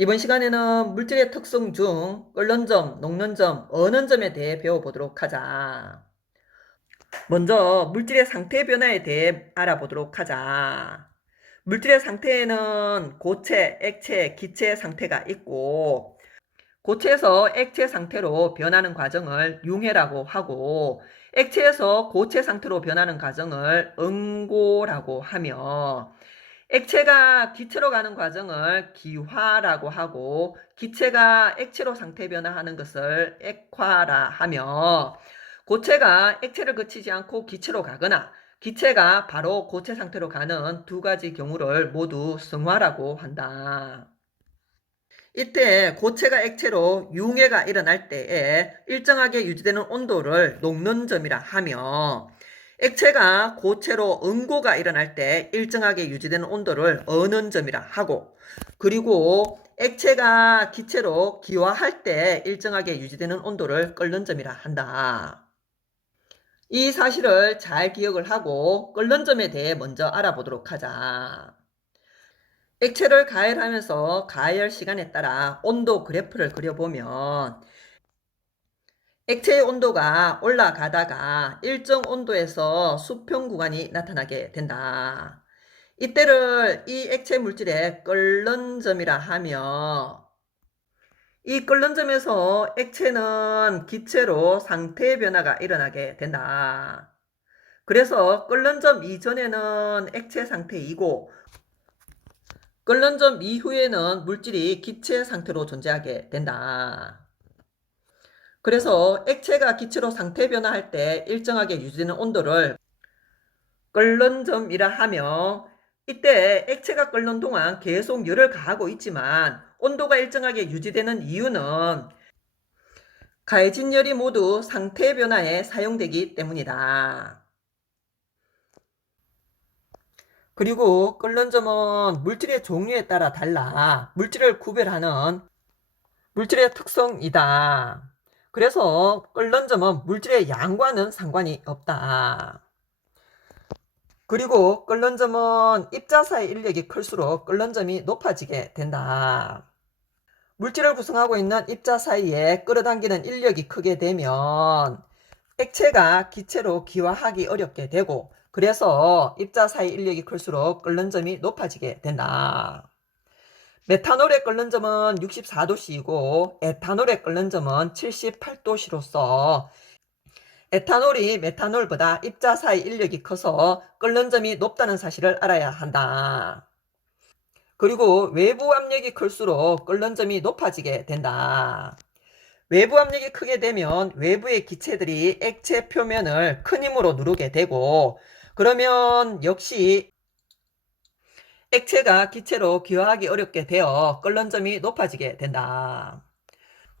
이번 시간에는 물질의 특성 중 끓는 점, 녹는 점, 어는 점에 대해 배워보도록 하자. 먼저 물질의 상태 변화에 대해 알아보도록 하자. 물질의 상태에는 고체, 액체, 기체 상태가 있고, 고체에서 액체 상태로 변하는 과정을 융해라고 하고, 액체에서 고체 상태로 변하는 과정을 응고라고 하며, 액체가 기체로 가는 과정을 기화라고 하고, 기체가 액체로 상태 변화하는 것을 액화라 하며, 고체가 액체를 거치지 않고 기체로 가거나 기체가 바로 고체 상태로 가는 두 가지 경우를 모두 승화라고 한다. 이때 고체가 액체로 융해가 일어날 때에 일정하게 유지되는 온도를 녹는 점이라 하며, 액체가 고체로 응고가 일어날 때 일정하게 유지되는 온도를 어는 점이라 하고, 그리고 액체가 기체로 기화할 때 일정하게 유지되는 온도를 끓는 점이라 한다. 이 사실을 잘 기억을 하고 끓는 점에 대해 먼저 알아보도록 하자. 액체를 가열하면서 가열 시간에 따라 온도 그래프를 그려보면 액체의 온도가 올라가다가 일정 온도에서 수평 구간이 나타나게 된다. 이때를 이 액체 물질의 끓는 점이라 하며, 이 끓는 점에서 액체는 기체로 상태 변화가 일어나게 된다. 그래서 끓는 점 이전에는 액체 상태이고 끓는 점 이후에는 물질이 기체 상태로 존재하게 된다. 그래서 액체가 기체로 상태 변화할 때 일정하게 유지되는 온도를 끓는 점이라 하며, 이때 액체가 끓는 동안 계속 열을 가하고 있지만 온도가 일정하게 유지되는 이유는 가해진 열이 모두 상태 변화에 사용되기 때문이다. 그리고 끓는 점은 물질의 종류에 따라 달라 물질을 구별하는 물질의 특성이다. 그래서 끓는 점은 물질의 양과는 상관이 없다. 그리고 끓는 점은 입자사의 인력이 클수록 끓는 점이 높아지게 된다. 물질을 구성하고 있는 입자 사이에 끌어당기는 인력이 크게 되면 액체가 기체로 기화하기 어렵게 되고, 그래서 입자 사이 인력이 클수록 끓는 점이 높아지게 된다. 메탄올의 끓는 점은 64도씨이고 에탄올의 끓는 점은 78도씨로서 에탄올이 메탄올보다 입자 사이 인력이 커서 끓는 점이 높다는 사실을 알아야 한다. 그리고 외부 압력이 클수록 끓는 점이 높아지게 된다. 외부 압력이 크게 되면 외부의 기체들이 액체 표면을 큰 힘으로 누르게 되고, 그러면 역시 액체가 기체로 기화하기 어렵게 되어 끓는 점이 높아지게 된다.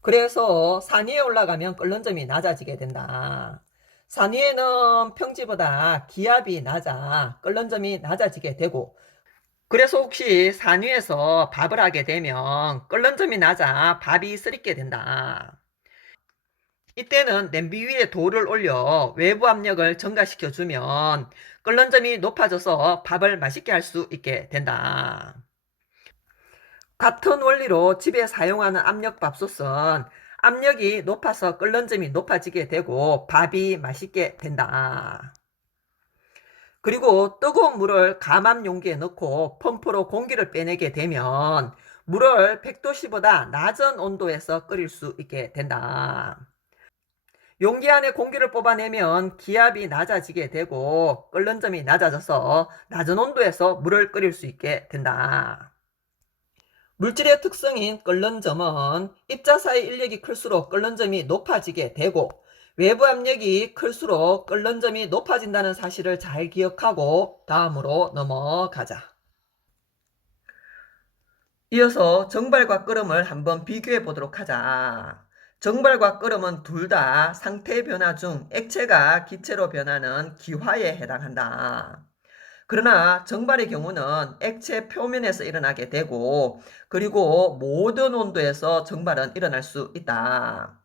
그래서 산 위에 올라가면 끓는 점이 낮아지게 된다. 산 위에는 평지보다 기압이 낮아 끓는 점이 낮아지게 되고, 그래서 혹시 산 위에서 밥을 하게 되면 끓는 점이 낮아 밥이 쓰리게 된다. 이때는 냄비 위에 돌을 올려 외부 압력을 증가시켜 주면 끓는 점이 높아져서 밥을 맛있게 할 수 있게 된다. 같은 원리로 집에 사용하는 압력밥솥은 압력이 높아서 끓는 점이 높아지게 되고 밥이 맛있게 된다. 그리고 뜨거운 물을 감압 용기에 넣고 펌프로 공기를 빼내게 되면 물을 100도씨보다 낮은 온도에서 끓일 수 있게 된다. 용기 안에 공기를 뽑아내면 기압이 낮아지게 되고 끓는 점이 낮아져서 낮은 온도에서 물을 끓일 수 있게 된다. 물질의 특성인 끓는 점은 입자 사이 인력이 클수록 끓는 점이 높아지게 되고 외부 압력이 클수록 끓는 점이 높아진다는 사실을 잘 기억하고 다음으로 넘어가자. 이어서 정발과 끓음을 한번 비교해 보도록 하자. 정발과 끓음은 둘 다 상태 변화 중 액체가 기체로 변하는 기화에 해당한다. 그러나 정발의 경우는 액체 표면에서 일어나게 되고, 그리고 모든 온도에서 정발은 일어날 수 있다.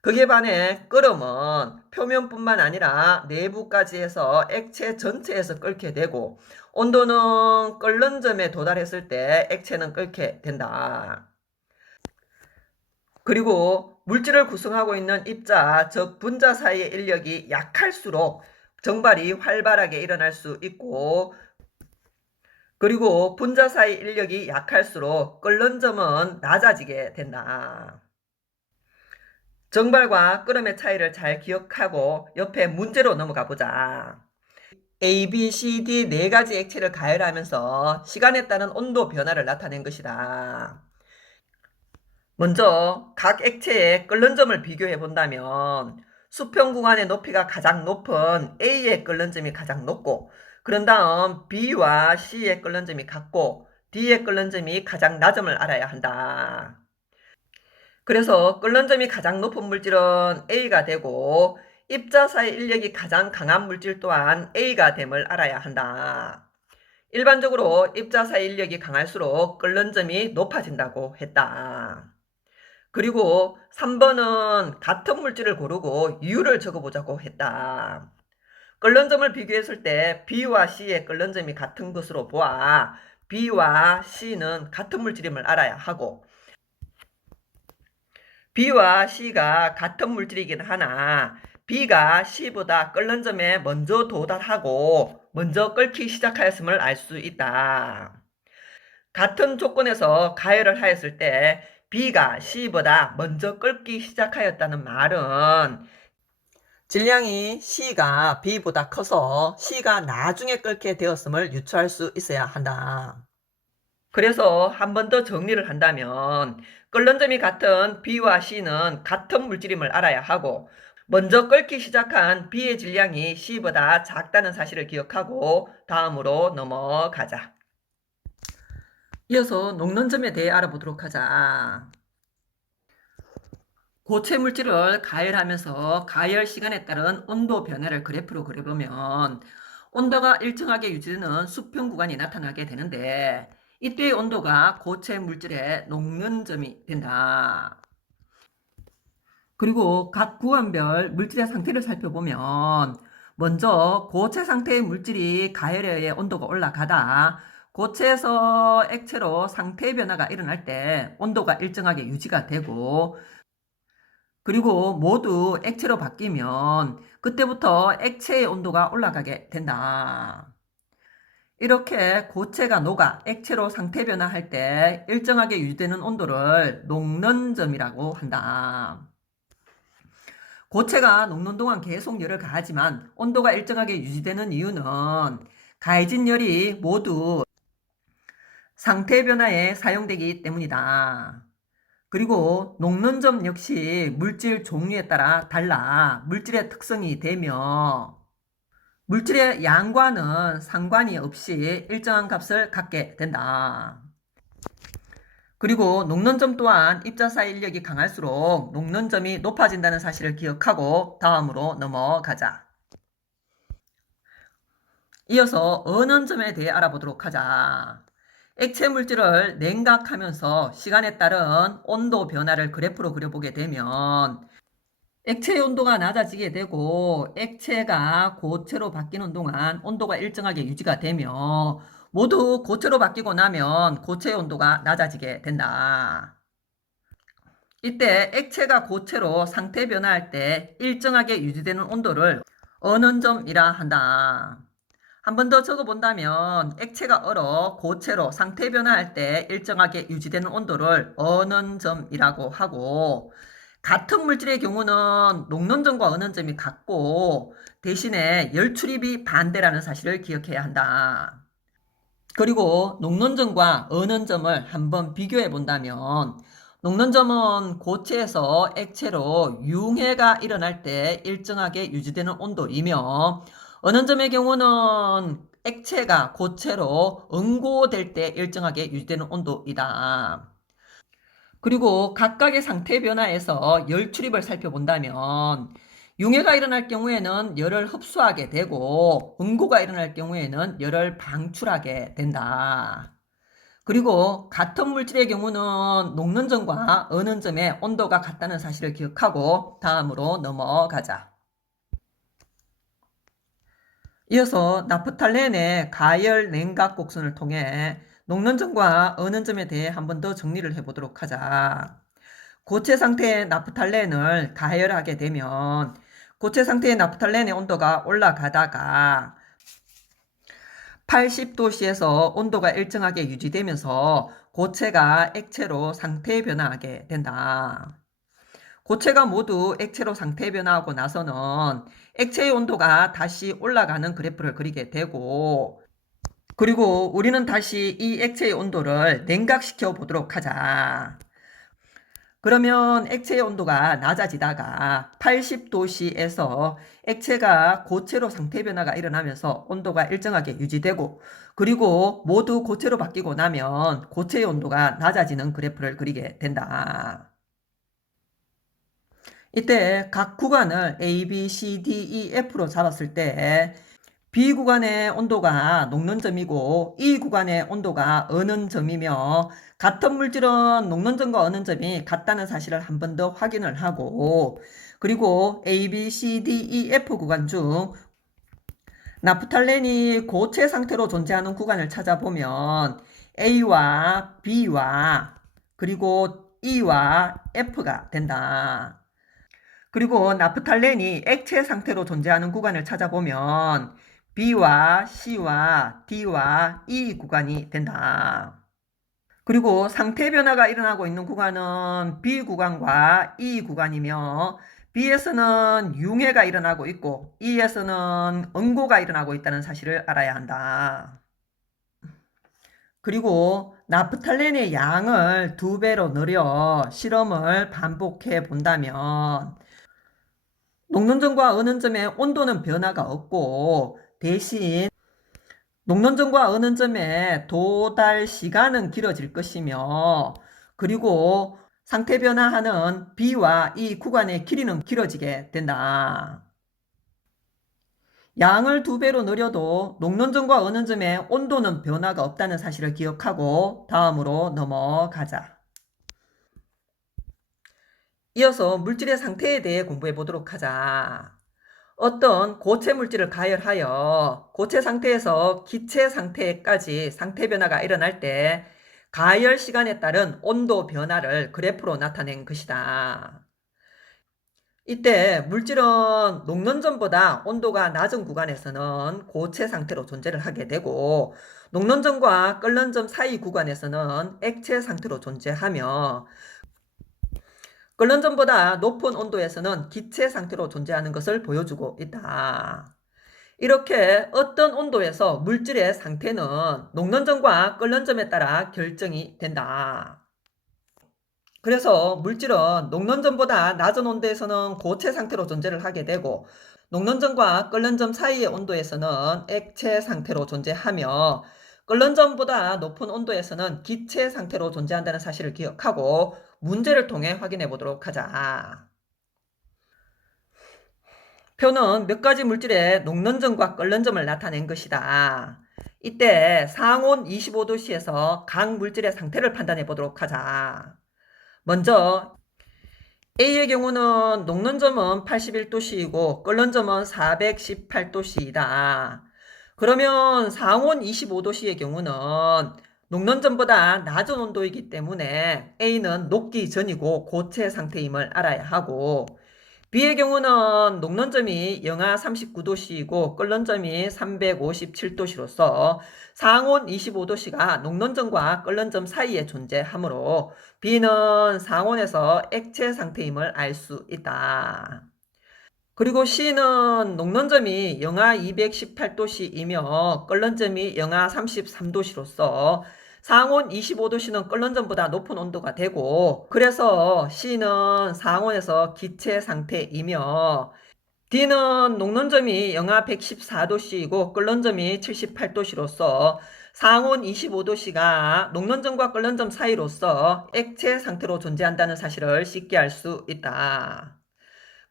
그에 반해 끓음은 표면뿐만 아니라 내부까지 해서 액체 전체에서 끓게 되고, 온도는 끓는 점에 도달했을 때 액체는 끓게 된다. 그리고 물질을 구성하고 있는 입자, 즉 분자 사이의 인력이 약할수록 정발이 활발하게 일어날 수 있고, 그리고 분자 사이 인력이 약할수록 끓는 점은 낮아지게 된다. 정발과 끓음의 차이를 잘 기억하고 옆에 문제로 넘어가 보자. A, B, C, D 네 가지 액체를 가열하면서 시간에 따른 온도 변화를 나타낸 것이다. 먼저 각 액체의 끓는 점을 비교해 본다면 수평 구간의 높이가 가장 높은 A의 끓는 점이 가장 높고, 그런 다음 B와 C의 끓는 점이 같고 D의 끓는 점이 가장 낮음을 알아야 한다. 그래서 끓는 점이 가장 높은 물질은 A가 되고 입자 사이 인력이 가장 강한 물질 또한 A가 됨을 알아야 한다. 일반적으로 입자 사이 인력이 강할수록 끓는 점이 높아진다고 했다. 그리고 3번은 같은 물질을 고르고 이유를 적어보자고 했다. 끓는 점을 비교했을 때 B와 C의 끓는 점이 같은 것으로 보아 B와 C는 같은 물질임을 알아야 하고, B와 C가 같은 물질이긴 하나 B가 C보다 끓는 점에 먼저 도달하고 먼저 끓기 시작하였음을 알 수 있다. 같은 조건에서 가열을 하였을 때 B가 C보다 먼저 끓기 시작하였다는 말은 질량이 C가 B보다 커서 C가 나중에 끓게 되었음을 유추할 수 있어야 한다. 그래서 한 번 더 정리를 한다면 끓는 점이 같은 B와 C는 같은 물질임을 알아야 하고, 먼저 끓기 시작한 B의 질량이 C보다 작다는 사실을 기억하고 다음으로 넘어가자. 이어서 녹는 점에 대해 알아보도록 하자. 고체 물질을 가열하면서 가열 시간에 따른 온도 변화를 그래프로 그려보면 온도가 일정하게 유지되는 수평 구간이 나타나게 되는데, 이때의 온도가 고체 물질의 녹는 점이 된다. 그리고 각 구간별 물질의 상태를 살펴보면 먼저 고체 상태의 물질이 가열에 의해 온도가 올라가다 고체에서 액체로 상태 변화가 일어날 때 온도가 일정하게 유지가 되고, 그리고 모두 액체로 바뀌면 그때부터 액체의 온도가 올라가게 된다. 이렇게 고체가 녹아 액체로 상태 변화할 때 일정하게 유지되는 온도를 녹는 점이라고 한다. 고체가 녹는 동안 계속 열을 가하지만 온도가 일정하게 유지되는 이유는 가해진 열이 모두 상태 변화에 사용되기 때문이다. 그리고 녹는 점 역시 물질 종류에 따라 달라 물질의 특성이 되며 물질의 양과는 상관이 없이 일정한 값을 갖게 된다. 그리고 녹는 점 또한 입자 사이 인력이 강할수록 녹는 점이 높아진다는 사실을 기억하고 다음으로 넘어가자. 이어서 어는 점에 대해 알아보도록 하자. 액체 물질을 냉각하면서 시간에 따른 온도 변화를 그래프로 그려보게 되면 액체의 온도가 낮아지게 되고 액체가 고체로 바뀌는 동안 온도가 일정하게 유지가 되며 모두 고체로 바뀌고 나면 고체의 온도가 낮아지게 된다. 이때 액체가 고체로 상태 변화할 때 일정하게 유지되는 온도를 어는 점이라 한다. 한 번 더 적어본다면 액체가 얼어 고체로 상태 변화할 때 일정하게 유지되는 온도를 어는 점이라고 하고, 같은 물질의 경우는 녹는 점과 어는 점이 같고 대신에 열 출입이 반대라는 사실을 기억해야 한다. 그리고 녹는 점과 어는 점을 한번 비교해 본다면 녹는 점은 고체에서 액체로 융해가 일어날 때 일정하게 유지되는 온도이며, 어는 점의 경우는 액체가 고체로 응고될 때 일정하게 유지되는 온도이다. 그리고 각각의 상태 변화에서 열 출입을 살펴본다면 융해가 일어날 경우에는 열을 흡수하게 되고 응고가 일어날 경우에는 열을 방출하게 된다. 그리고 같은 물질의 경우는 녹는 점과 어는 점의 온도가 같다는 사실을 기억하고 다음으로 넘어가자. 이어서 나프탈렌의 가열 냉각 곡선을 통해 녹는 점과 어는 점에 대해 한 번 더 정리를 해보도록 하자. 고체 상태의 나프탈렌을 가열하게 되면 고체 상태의 나프탈렌의 온도가 올라가다가 80도씨에서 온도가 일정하게 유지되면서 고체가 액체로 상태 변화하게 된다. 고체가 모두 액체로 상태 변화하고 나서는 액체의 온도가 다시 올라가는 그래프를 그리게 되고, 그리고 우리는 다시 이 액체의 온도를 냉각시켜 보도록 하자. 그러면 액체의 온도가 낮아지다가 80도씨에서 액체가 고체로 상태 변화가 일어나면서 온도가 일정하게 유지되고, 그리고 모두 고체로 바뀌고 나면 고체의 온도가 낮아지는 그래프를 그리게 된다. 이때 각 구간을 A, B, C, D, E, F로 잡았을 때 B 구간의 온도가 녹는 점이고 E 구간의 온도가 어는 점이며, 같은 물질은 녹는 점과 어는 점이 같다는 사실을 한 번 더 확인을 하고, 그리고 A, B, C, D, E, F 구간 중 나프탈렌이 고체 상태로 존재하는 구간을 찾아보면 A와 B와 그리고 E와 F가 된다. 그리고 나프탈렌이 액체 상태로 존재하는 구간을 찾아보면 B와 C와 D와 E 구간이 된다. 그리고 상태 변화가 일어나고 있는 구간은 B 구간과 E 구간이며, B에서는 융해가 일어나고 있고 E에서는 응고가 일어나고 있다는 사실을 알아야 한다. 그리고 나프탈렌의 양을 2배로 늘려 실험을 반복해 본다면 녹는 점과 어는 점의 온도는 변화가 없고, 대신 녹는 점과 어는 점의 도달 시간은 길어질 것이며, 그리고 상태 변화하는 B와 E 구간의 길이는 길어지게 된다. 양을 2배로 늘려도 녹는 점과 어는 점의 온도는 변화가 없다는 사실을 기억하고 다음으로 넘어가자. 이어서 물질의 상태에 대해 공부해 보도록 하자. 어떤 고체 물질을 가열하여 고체 상태에서 기체 상태까지 상태 변화가 일어날 때 가열 시간에 따른 온도 변화를 그래프로 나타낸 것이다. 이때 물질은 녹는 점보다 온도가 낮은 구간에서는 고체 상태로 존재를 하게 되고, 녹는 점과 끓는 점 사이 구간에서는 액체 상태로 존재하며, 끓는 점보다 높은 온도에서는 기체 상태로 존재하는 것을 보여주고 있다. 이렇게 어떤 온도에서 물질의 상태는 녹는 점과 끓는 점에 따라 결정이 된다. 그래서 물질은 녹는 점보다 낮은 온도에서는 고체 상태로 존재를 하게 되고, 녹는 점과 끓는 점 사이의 온도에서는 액체 상태로 존재하며, 끓는 점보다 높은 온도에서는 기체 상태로 존재한다는 사실을 기억하고 문제를 통해 확인해 보도록 하자. 표는 몇 가지 물질의 녹는 점과 끓는 점을 나타낸 것이다. 이때 상온 25도씨에서 각 물질의 상태를 판단해 보도록 하자. 먼저 A의 경우는 녹는 점은 81도씨이고 끓는 점은 418도씨이다. 그러면 상온 25도씨의 경우는 녹는 점보다 낮은 온도이기 때문에 A는 녹기 전이고 고체 상태임을 알아야 하고, B의 경우는 녹는 점이 영하 39도씨이고 끓는 점이 357도씨로서 상온 25도씨가 녹는 점과 끓는 점 사이에 존재하므로 B는 상온에서 액체 상태임을 알 수 있다. 그리고 C는 녹는 점이 영하 218도씨이며 끓는 점이 영하 33도씨로서 상온 25도씨는 끓는 점보다 높은 온도가 되고, 그래서 C는 상온에서 기체 상태이며, D는 녹는 점이 영하 114도씨이고 끓는 점이 78도씨로서 상온 25도씨가 녹는 점과 끓는 점 사이로서 액체 상태로 존재한다는 사실을 쉽게 알 수 있다.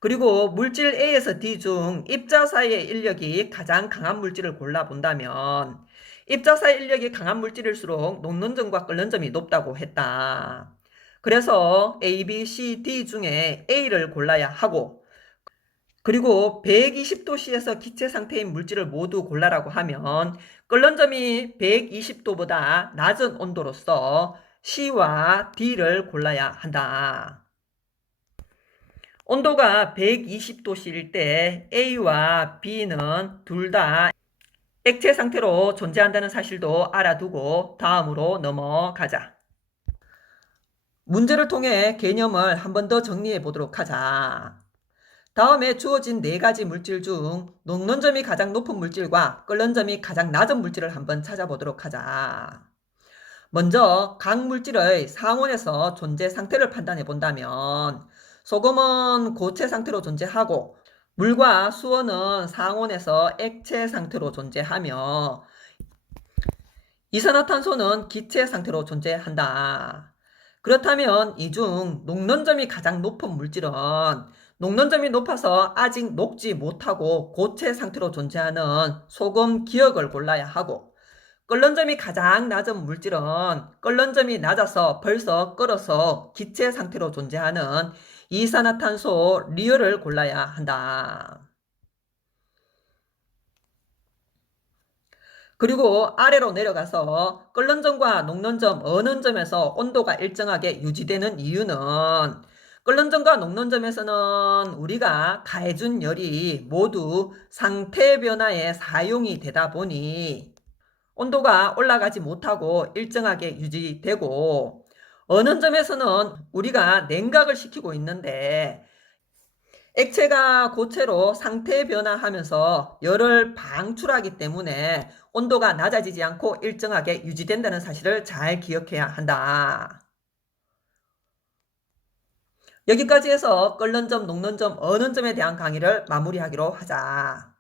그리고 물질 A에서 D 중 입자사의 인력이 가장 강한 물질을 골라본다면 입자사의 인력이 강한 물질일수록 녹는 점과 끓는 점이 높다고 했다. 그래서 A, B, C, D 중에 A를 골라야 하고, 그리고 120도씨에서 기체 상태인 물질을 모두 골라라고 하면 끓는 점이 120도보다 낮은 온도로서 C와 D를 골라야 한다. 온도가 120도씨일 때 A와 B는 둘 다 액체 상태로 존재한다는 사실도 알아두고 다음으로 넘어가자. 문제를 통해 개념을 한 번 더 정리해 보도록 하자. 다음에 주어진 네 가지 물질 중 녹는 점이 가장 높은 물질과 끓는 점이 가장 낮은 물질을 한번 찾아보도록 하자. 먼저 각 물질의 상온에서 존재 상태를 판단해 본다면 소금은 고체 상태로 존재하고 물과 수원은 상온에서 액체 상태로 존재하며 이산화탄소는 기체 상태로 존재한다. 그렇다면 이 중 녹는 점이 가장 높은 물질은 녹는 점이 높아서 아직 녹지 못하고 고체 상태로 존재하는 소금 기억을 골라야 하고 끓는 점이 가장 낮은 물질은 끓는 점이 낮아서 벌써 끓어서 기체 상태로 존재하는 이산화탄소 리얼을 골라야 한다. 그리고 아래로 내려가서 끓는 점과 녹는 점 어느 점에서 온도가 일정하게 유지되는 이유는 끓는 점과 녹는 점에서는 우리가 가해준 열이 모두 상태 변화에 사용이 되다 보니 온도가 올라가지 못하고 일정하게 유지되고 어느 점에서는 우리가 냉각을 시키고 있는데 액체가 고체로 상태 변화하면서 열을 방출하기 때문에 온도가 낮아지지 않고 일정하게 유지된다는 사실을 잘 기억해야 한다. 여기까지 해서 끓는 점, 녹는 점, 어는 점에 대한 강의를 마무리하기로 하자.